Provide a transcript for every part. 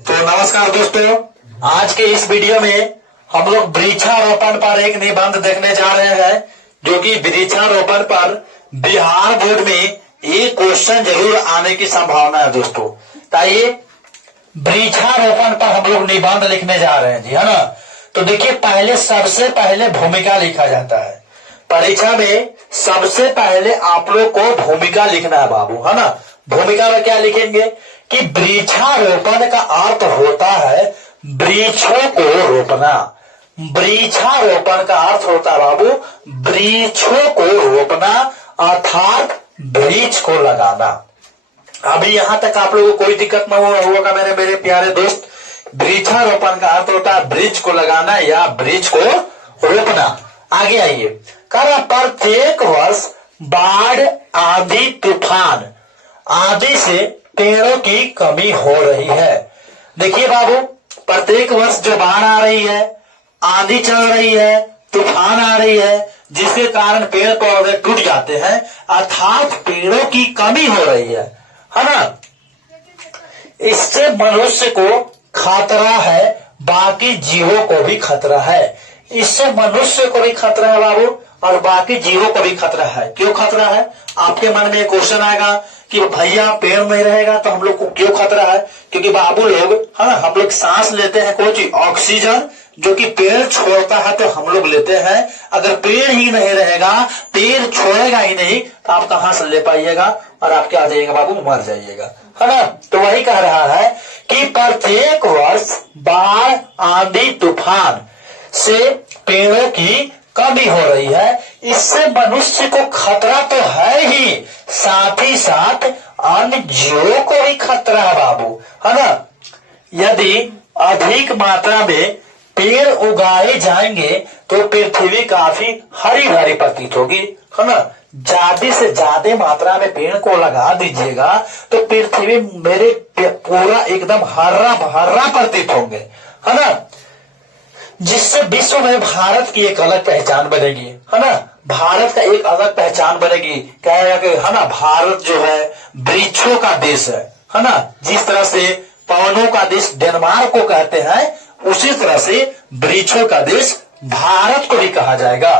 तो नमस्कार दोस्तों, आज के इस वीडियो में हम लोग वृक्षारोपण पर एक निबंध देखने जा रहे हैं, जो कि वृक्षारोपण पर बिहार बोर्ड में एक क्वेश्चन जरूर आने की संभावना है दोस्तों। ताइए वृक्षारोपण पर हम लोग निबंध लिखने जा रहे हैं जी, है ना। तो देखिए, सबसे पहले भूमिका लिखा जाता है परीक्षा में। सबसे पहले आप लोग को भूमिका लिखना है बाबू, है ना। भूमिका में क्या लिखेंगे कि वृक्षारोपण का अर्थ होता है वृक्षों को रोपना। वृक्षारोपण का अर्थ होता है बाबू वृक्षों को रोपना, अर्थात वृक्ष को लगाना। अभी यहां तक आप लोगों को कोई दिक्कत न होगा मेरे प्यारे दोस्त। वृक्षारोपण का अर्थ होता है वृक्ष को लगाना या वृक्ष को रोपना। आगे आइए, प्रत्येक वर्ष बाढ़, आंधी, तूफान आदि से पेड़ों की कमी हो रही है। देखिए बाबू, प्रत्येक वर्ष जो बाढ़ आ रही है, आंधी चल रही है, तूफान आ रही है, जिसके कारण पेड़ पौधे टूट जाते हैं, अर्थात पेड़ों की कमी हो रही है ना। इससे मनुष्य को खतरा है, बाकी जीवों को भी खतरा है। इससे मनुष्य को भी खतरा है बाबू, और बाकी जीवों को भी खतरा है। क्यों खतरा है? आपके मन में क्वेश्चन आएगा कि भैया पेड़ नहीं रहेगा तो हम लोग को क्यों खतरा है? क्योंकि बाबू लोग, है ना, हम लोग सांस लेते हैं कोई चीज, ऑक्सीजन, जो कि पेड़ छोड़ता है तो हम लोग लेते हैं। अगर पेड़ ही नहीं रहेगा, पेड़ छोड़ेगा ही नहीं, तो आप कहां से ले पाइएगा और आप क्या आ जाइएगा बाबू, मर जाइएगा, है ना। तो वही कह रहा है कि प्रत्येक वर्ष बाढ़, आंधी, तूफान से पेड़ों की कमी हो रही है। इससे मनुष्य को खतरा तो है ही, साथ ही साथ अन्य जीवों को भी खतरा है बाबू, है ना। यदि अधिक मात्रा में पेड़ उगाए जाएंगे तो पृथ्वी काफी हरी भरी प्रतीत होगी, है ना। ज्यादा से ज्यादा मात्रा में पेड़ को लगा दीजिएगा तो पृथ्वी मेरे पूरा एकदम हरा भरा प्रतीत होंगे, है ना। जिससे विश्व में भारत की एक अलग पहचान बनेगी, है ना। भारत का एक अलग पहचान बनेगी, कहेगा कि, है ना, भारत जो है वृक्षों का देश है ना। जिस तरह से पवनों का देश डेनमार्क को कहते हैं, उसी तरह से वृक्षों का देश भारत को भी कहा जाएगा।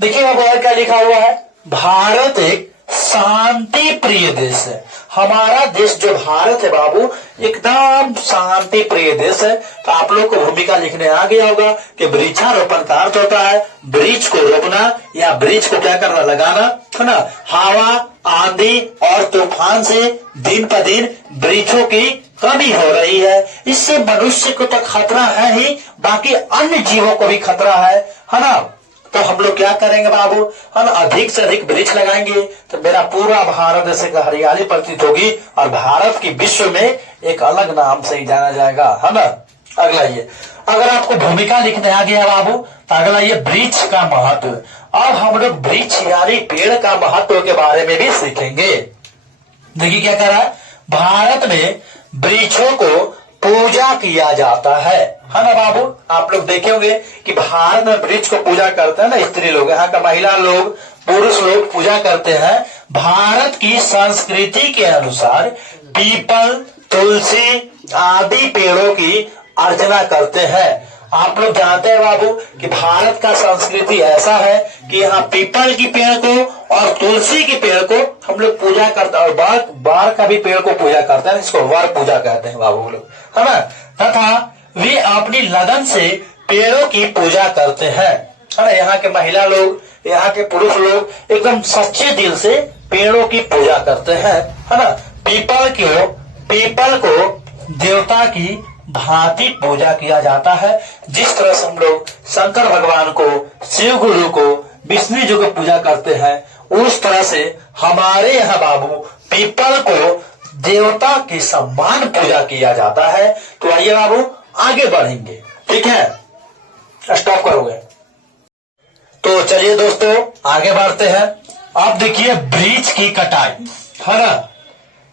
देखिए वहां क्या लिखा हुआ है, भारत एक शांति प्रिय देश है। हमारा देश जो भारत है बाबू एकदम शांति प्रिय देश है। तो आप लोग को भूमिका लिखने आ गया होगा कि वृक्षारोपण का अर्थ होता है वृक्ष को रोपना या वृक्ष को क्या करना, लगाना, है ना। हवा, आंधी और तूफान से दिन पर दिन वृक्षों की कमी हो रही है। इससे मनुष्य को तो खतरा है ही, बाकी अन्य जीवों को भी खतरा है ना। तो हम लोग क्या करेंगे बाबू, हम अधिक से अधिक वृक्ष लगाएंगे तो मेरा पूरा भारत जैसे हरियाली प्रतीत होगी और भारत की विश्व में एक अलग नाम से ही जाना जाएगा, है ना। अगला ये, अगर आपको भूमिका लिखने आ गया बाबू, तो अगला ये वृक्ष का महत्व। अब हम लोग वृक्ष यानी पेड़ का महत्व के बारे में भी सीखेंगे। देखिए क्या कह रहा है, भारत में वृक्षों को पूजा किया जाता है ना बाबू। आप लोग देखे होंगे कि भारत में वृक्ष को पूजा करते हैं ना, स्त्री लोग, यहाँ का महिला लोग, पुरुष लोग पूजा करते हैं। भारत की संस्कृति के अनुसार पीपल, तुलसी आदि पेड़ों की अर्चना करते हैं। आप लोग जानते हैं बाबू कि भारत का संस्कृति ऐसा है कि यहाँ पीपल की पेड़ को और तुलसी की पेड़ को हम लोग पूजा करते हैं, और बार का भी पेड़ को पूजा करते हैं, इसको वर पूजा कहते हैं बाबू लोग, है ना। तथा वे अपनी लगन से पेड़ों की पूजा करते हैं, है ना। यहाँ के महिला लोग, यहाँ के पुरुष लोग एकदम सच्चे दिल से पेड़ों की पूजा करते हैं, है ना। पीपल को देवता की भांति पूजा किया जाता है। जिस तरह से हम लोग शंकर भगवान को, शिव गुरु को, विष्णु जी को पूजा करते हैं, उस तरह से हमारे यहाँ बाबू पीपल को देवता की सम्मान पूजा किया जाता है। तो आइए बाबू आगे बढ़ेंगे, ठीक है, स्टॉप करोगे। तो चलिए दोस्तों आगे बढ़ते हैं। अब देखिए वृक्ष की कटाई, है ना।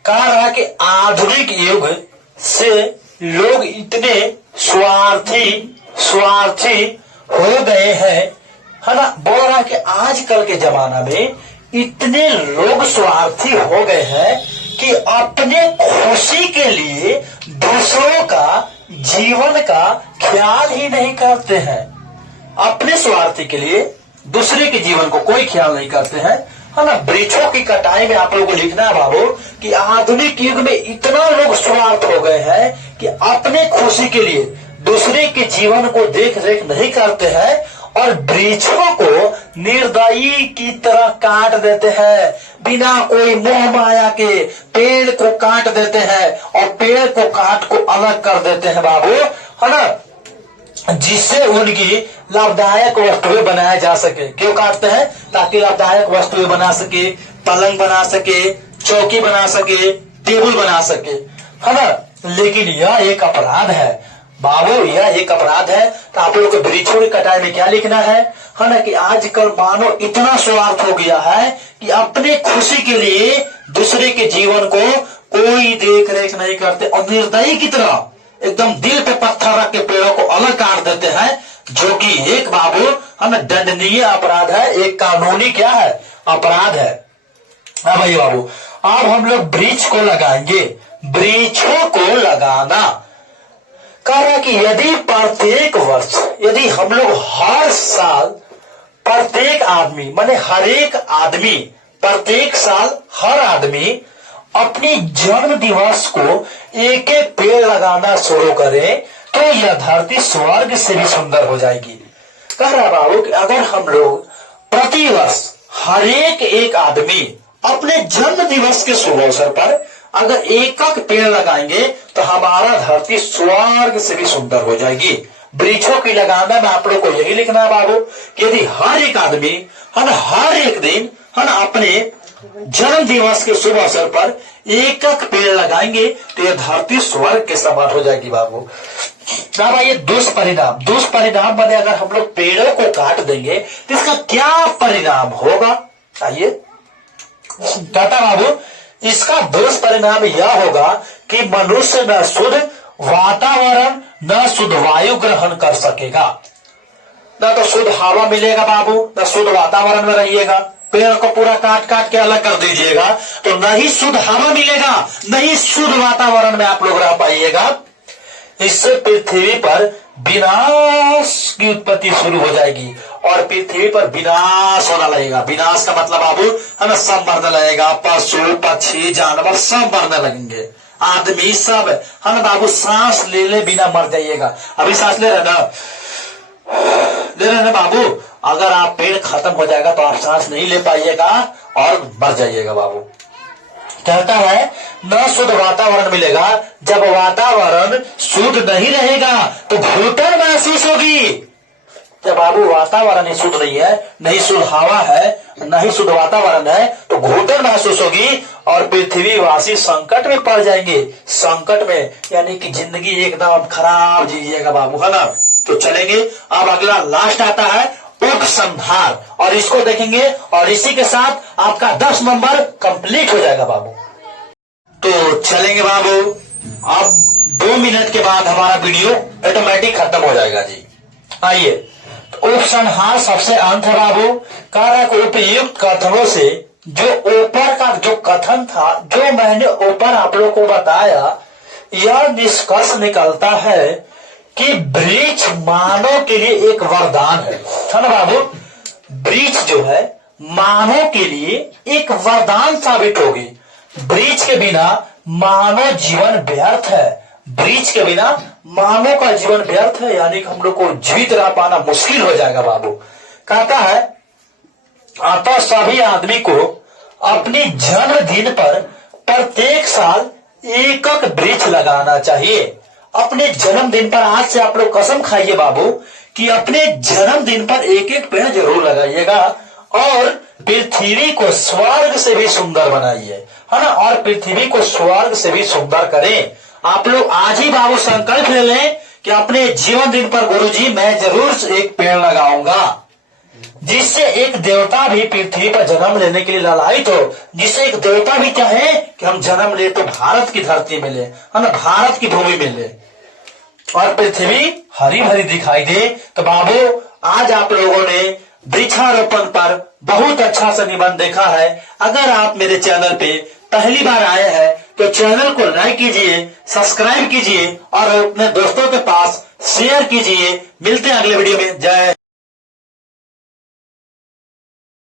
कह रहा कि आधुनिक युग से लोग इतने स्वार्थी हो गए हैं, है ना। बोल रहा कि आजकल के जमाना में इतने लोग स्वार्थी हो गए हैं कि अपने खुशी के लिए दूसरों का जीवन का ख्याल ही नहीं करते हैं। अपने स्वार्थी के लिए दूसरे के जीवन को कोई ख्याल नहीं करते हैं, है ना। वृक्षों की कटाई में आप लोगों को लिखना है बाबू कि आधुनिक युग में इतना लोग स्वार्थ हो गए हैं कि अपने खुशी के लिए दूसरे के जीवन को देख रेख नहीं करते हैं और वृक्षों को निर्दयी की तरह काट देते हैं। बिना कोई मोह माया के पेड़ को काट देते हैं और पेड़ को काट को अलग कर देते हैं बाबू, है ना, जिससे उनकी लाभदायक वस्तुएं बनाया जा सके। क्यों काटते हैं? ताकि लाभदायक वस्तुएं बना सके, पलंग बना सके, चौकी बना सके, टेबल बना सके, है ना। लेकिन यह एक अपराध है बाबू, यह एक अपराध है। तो आप लोग को वृक्षों की कटाई में क्या लिखना है ना, कि आजकल मानव इतना स्वार्थ हो गया है कि अपने खुशी के लिए दूसरे के जीवन को कोई देख रेख नहीं करते और निर्दयी की तरह एकदम दिल पे पत्थर रख के पेड़ों को अलग काट देते हैं, जो कि एक बाबू हमें दंडनीय अपराध है, एक कानूनी क्या है, अपराध है। हाँ भाई बाबू, अब हम लोग वृक्ष को लगाएंगे। वृक्षों को लगाना कह रहा है कि यदि प्रत्येक वर्ष, यदि हम लोग हर साल प्रत्येक आदमी माने हर एक आदमी प्रत्येक साल हर आदमी अपनी जन्म दिवस को एक एक पेड़ लगाना शुरू करें तो यह धरती स्वर्ग से भी सुंदर हो जाएगी। कह रहा बाबू कि अगर हम लोग प्रतिवर्ष हर एक आदमी अपने जन्म दिवस के शुभ अवसर पर अगर एक पेड़ लगाएंगे तो हमारा धरती स्वर्ग से भी सुंदर हो जाएगी। वृक्षों की लगाना में आप लोग को यही लिखना है बाबू कि यदि हर एक आदमी है ना हर एक दिन है ना अपने जन्म दिवस के शुभ अवसर पर एक पेड़ लगाएंगे तो यह धरती स्वर्ग के समान हो जाएगी बाबू। अब आइए दुष्परिणाम बने अगर हम लोग पेड़ों को काट देंगे तो इसका क्या परिणाम होगा। आइए कहता बाबू, इसका दुष्परिणाम यह होगा कि मनुष्य न शुद्ध वातावरण न शुद्ध वायु ग्रहण कर सकेगा, न तो शुद्ध हवा मिलेगा बाबू, न शुद्ध वातावरण में रहिएगा। पेड़ को पूरा काट काट के अलग कर दीजिएगा तो न ही शुद्ध हवा मिलेगा, न ही शुद्ध वातावरण में आप लोग रह पाइएगा। इससे पृथ्वी पर विनाश की उत्पत्ति शुरू हो जाएगी और पृथ्वी पर विनाश होना लगेगा। विनाश का मतलब बाबू हमें सब मरने लगेगा, पशु पक्षी जानवर सब मरने लगेंगे, आदमी सब है ना बाबू। सांस ले बिना मर जाइएगा। अभी सांस ले रहे ना बाबू, अगर आप पेड़ खत्म हो जाएगा तो आप सांस नहीं ले पाइएगा और मर जाइएगा बाबू। कहता है न शुद्ध वातावरण मिलेगा, जब वातावरण शुद्ध नहीं रहेगा तो घुटन महसूस होगी। जब बाबू वातावरण ही शुद्ध नहीं है, नहीं शुद्ध हवा है, नहीं शुद्ध वातावरण है तो घुटन महसूस होगी और पृथ्वीवासी संकट में पड़ जाएंगे। संकट में यानी कि जिंदगी एकदम खराब जीजिएगा बाबू, है ना। तो चलेंगे अब अगला लास्ट आता है उपसंहार और इसको देखेंगे और इसी के साथ आपका 10 नंबर कंप्लीट हो जाएगा बाबू। तो चलेंगे बाबू, अब 2 मिनट के बाद हमारा वीडियो ऑटोमेटिक खत्म हो जाएगा जी। आइए, तो उपसंहार सबसे अंत है बाबू। कारक उपयुक्त कथनों से जो ऊपर का जो कथन था, जो मैंने ऊपर आप लोग को बताया, यह निष्कर्ष निकलता है कि वृक्ष मानव के लिए एक वरदान है ना बाबू। वृक्ष जो है मानव के लिए एक वरदान साबित होगी। वृक्ष के बिना मानव जीवन व्यर्थ है, वृक्ष के बिना मानव का जीवन व्यर्थ है, यानी कि हम लोग को जीवित रह पाना मुश्किल हो जाएगा बाबू। कहता है अतः सभी आदमी को अपने जन्मदिन पर प्रत्येक साल एक वृक्ष लगाना चाहिए। अपने जन्मदिन पर आज से आप लोग कसम खाइए बाबू कि अपने जन्मदिन पर एक पेड़ जरूर लगाइएगा और पृथ्वी को स्वर्ग से भी सुंदर बनाइए, है ना, और पृथ्वी को स्वर्ग से भी सुंदर करें। आप लोग आज ही बाबू संकल्प ले लें कि अपने जीवन दिन पर गुरुजी मैं जरूर एक पेड़ लगाऊंगा, जिससे एक देवता भी पृथ्वी पर जन्म लेने के लिए लालायित हो, जिससे एक देवता भी चाहे कि हम जन्म ले तो भारत की धरती में ले, है ना, भारत की भूमि में ले और पृथ्वी हरी भरी दिखाई दे। तो बाबू आज आप लोगों ने वृक्षारोपण पर बहुत अच्छा सा निबंध देखा है। अगर आप मेरे चैनल पे पहली बार आए हैं तो चैनल को लाइक कीजिए, सब्सक्राइब कीजिए और अपने दोस्तों के पास शेयर कीजिए। मिलते हैं अगले वीडियो में। जय